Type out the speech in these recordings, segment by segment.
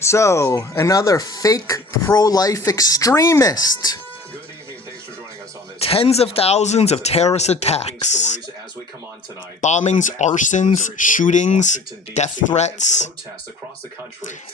So, another fake pro-life extremist. Good evening. Thanks for joining us on this. Tens of thousands of terrorist attacks, bombings, arsons, shootings, death threats,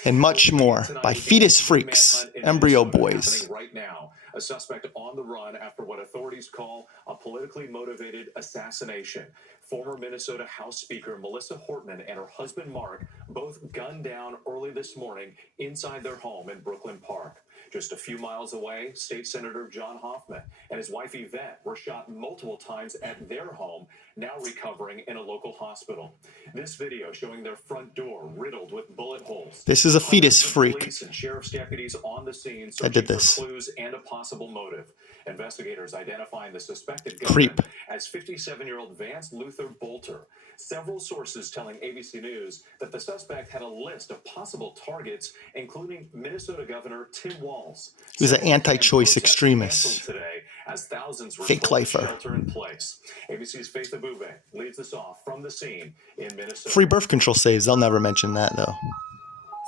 and much more by fetus freaks, embryo boys. Right now, a suspect on the run after what authorities call a politically motivated assassination. Former Minnesota House Speaker Melissa Hortman and her husband Mark both gunned down early this morning inside their home in Brooklyn Park. Just a few miles away, State Senator John Hoffman and his wife Yvette were shot multiple times at their home, now recovering in a local hospital. This video showing their front door riddled with bullet holes. This is a fetus freak. Police and sheriff's deputies on the scene I did this. for clues and a possible motive. Investigators identifying the suspected gunman as 57-year-old Vance Luther Bolter. Several sources telling ABC News that the suspect had a list of possible targets, including Minnesota Governor Tim Walz. He was an anti-choice extremist. Today, as thousands were fake lifer. Shelter in place. ABC's Faith Abube leads us off from the scene in Minnesota. Free birth control saves. They'll never mention that, though.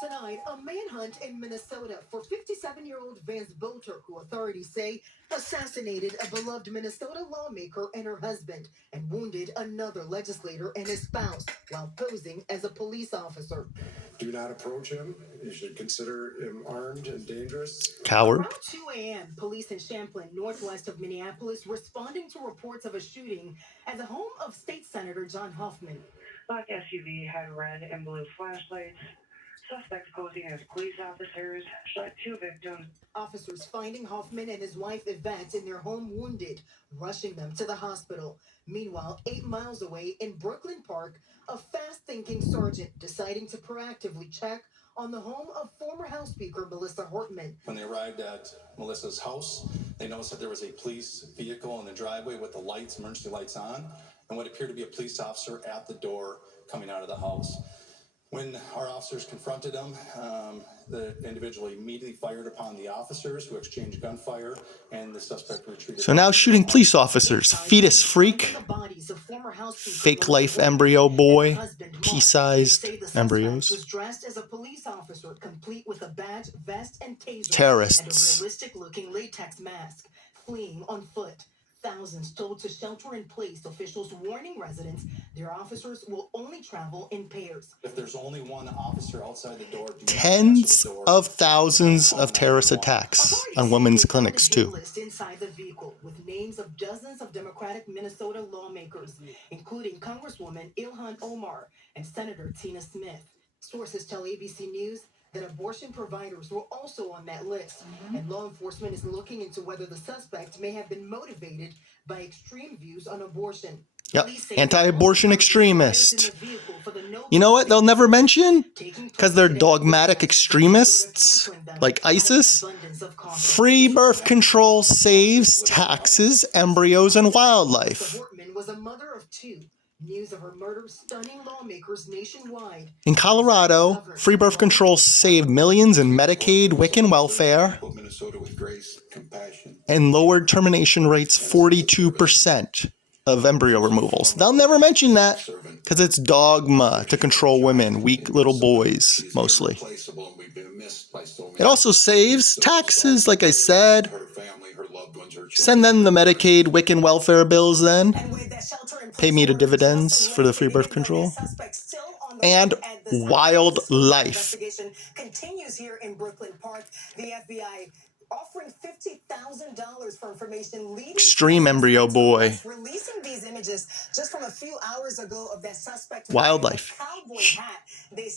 Tonight, a manhunt in Minnesota for 57-year-old Vance Bolter, who authorities say assassinated a beloved Minnesota lawmaker and her husband and wounded another legislator and his spouse while posing as a police officer. Do not approach him. You should consider him armed and dangerous. Coward. Around 2 a.m., police in Champlain, northwest of Minneapolis, responding to reports of a shooting at the home of State Senator John Hoffman. Black SUV had red and blue flashlights. Suspects posing as police officers shot 2 victims. Officers finding Hoffman and his wife Yvette in their home wounded, rushing them to the hospital. Meanwhile, 8 miles away in Brooklyn Park, a fast-thinking sergeant deciding to proactively check on the home of former House Speaker Melissa Hortman. When they arrived at Melissa's house, they noticed that there was a police vehicle in the driveway with the lights, emergency lights on, and what appeared to be a police officer at the door coming out of the house. When our officers confronted him, the individual immediately fired upon the officers, who exchanged gunfire, and the suspect retreated. So now shooting police officers. Fetus freak. Fake life embryo boy. Pea-sized embryos. Was dressed as a police officer, complete with a badge, vest, and taser. Terrorists. And a realistic-looking latex mask, fleeing on foot. Thousands told to shelter in place, officials warning residents their officers will only travel in pairs. If there's only one officer outside the door, tens of thousands of terrorist attacks on women's clinics, too. List inside the vehicle with names of dozens of Democratic Minnesota lawmakers, including Congresswoman Ilhan Omar and Senator Tina Smith. Sources tell ABC News that abortion providers were also on that list, and law enforcement is looking into whether the suspect may have been motivated by extreme views on abortion. Yep, anti-abortion extremist. You know what they'll never mention? Because they're dogmatic extremists, like ISIS. Free birth control saves taxes, embryos, and wildlife. Hortman was a mother of 2. News of her murder stunning lawmakers nationwide. In Colorado, free birth control saved millions in Medicaid, WIC, and welfare, and lowered termination rates 42% of embryo removals. They'll never mention that because it's dogma to control women, weak little boys, mostly. It also saves taxes, like I said. Send them the Medicaid, WIC, and welfare bills then. Pay me the dividends for the free birth control. And wildlife. Continues here in Brooklyn Park. The FBI offering $50,000 for information leading extreme embryo boy. Releasing these images just from a few hours ago of that suspect wildlife. Cowboy hat. They